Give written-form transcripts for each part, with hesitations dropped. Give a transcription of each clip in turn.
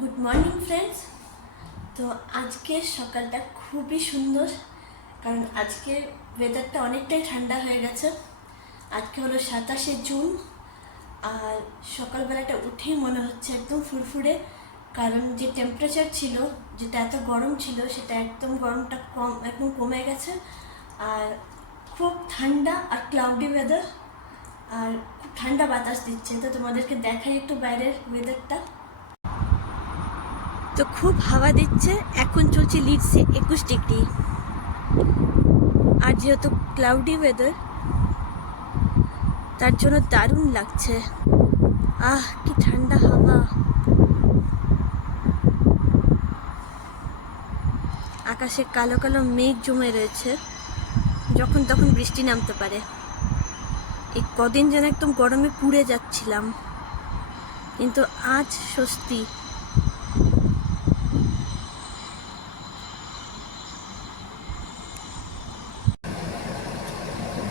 Good morning friends. তো আজকের সকালটা খুবই সুন্দর, কারণ আজকে ওয়েদারটা অনেকটাই ঠান্ডা হয়ে গেছে। আজকে হলো 27শে জুন, আর সকালবেলাটা উঠেই মনে হচ্ছে একদম ফুরফুরে, কারণ যে টেম্পারেচার ছিল, যেটা এত গরম ছিল, সেটা একদম গরমটা একদম কমে গেছে। আর খুব ঠান্ডা আর ক্লাউডি ওয়েদার, আর খুব ঠান্ডা বাতাস দিচ্ছে। তো তোমাদেরকে দেখাই একটু বাইরের ওয়েদারটা। তো খুব হাওয়া দিচ্ছে। এখন চলছে লিডসে 21 ডিগ্রি, আর যেহেতু ক্লাউডি ওয়েদার, তার জন্য দারুণ লাগছে। কি ঠান্ডা হাওয়া। আকাশে কালো কালো মেঘ জমে রয়েছে, যখন তখন বৃষ্টি নামতে পারে। এই কদিন যেন একদম গরমে পুড়ে যাচ্ছিলাম, কিন্তু আজ স্বস্তি।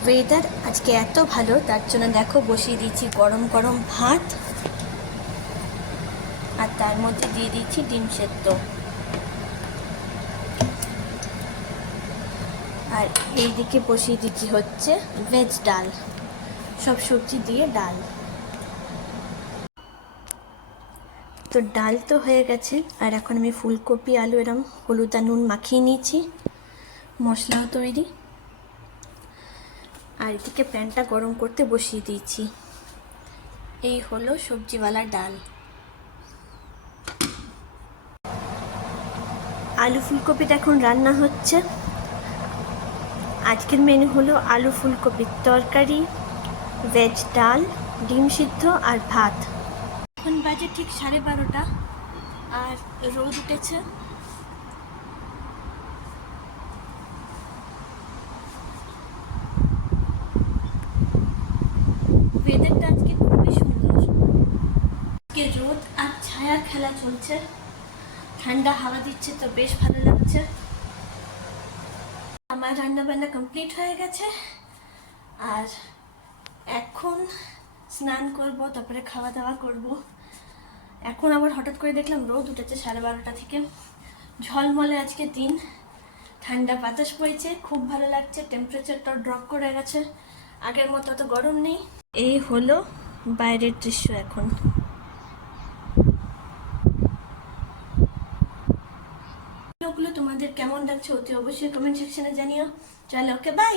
ওয়েদার আজকে এত ভালো, তার জন্য দেখো বসিয়ে দিয়েছি গরম গরম ভাত, আর তার মধ্যে দিয়ে দিচ্ছি ডিম সেদ্ধ, আর এইদিকে বসিয়ে দিচ্ছি হচ্ছে ভেজ ডাল, সব সবজি দিয়ে ডাল। তো ডাল তো হয়ে গেছে, আর এখন আমি ফুলকপি আলু এরম হলুদ আর নুন মাখিয়ে নিয়েছি, মশলাও তৈরি। আর এদিকে প্যানটা গরম করতে বসিয়ে দিয়েছি। এই হলো সবজিওয়ালা ডাল। আলু ফুলকপিটা এখন রান্না হচ্ছে। আজকের মেনু হলো আলু ফুলকপির তরকারি, ভেজ ডাল, ডিম সিদ্ধ আর ভাত। এখন বাজে ঠিক 12:30, আর রোদ উঠেছে। ওয়েদারটা আজকে খুবই সুন্দর। আজকে রোদ আর ছায়ার খেলা চলছে, ঠান্ডা হাওয়া দিচ্ছে, তো বেশ ভালো লাগছে। আমার রান্না বান্না কমপ্লিট হয়ে গেছে, আর এখন স্নান করব, তারপরে খাওয়া দাওয়া করব। এখন আবার হঠাৎ করে দেখলাম রোদ উঠেছে 12:30 থেকে। ঝলমলে আজকে দিন, ঠান্ডা বাতাস বইছে, খুব ভালো লাগছে। টেম্পারেচারটা ড্রপ করে গেছে, আগের মতো অত গরম নেই। এই হলো বাইরের দৃশ্য এখন। ওগুলো তোমাদের কেমন লাগছে অতি অবশ্যই কমেন্ট সেকশনে জানিও। চলো, ওকে, বাই।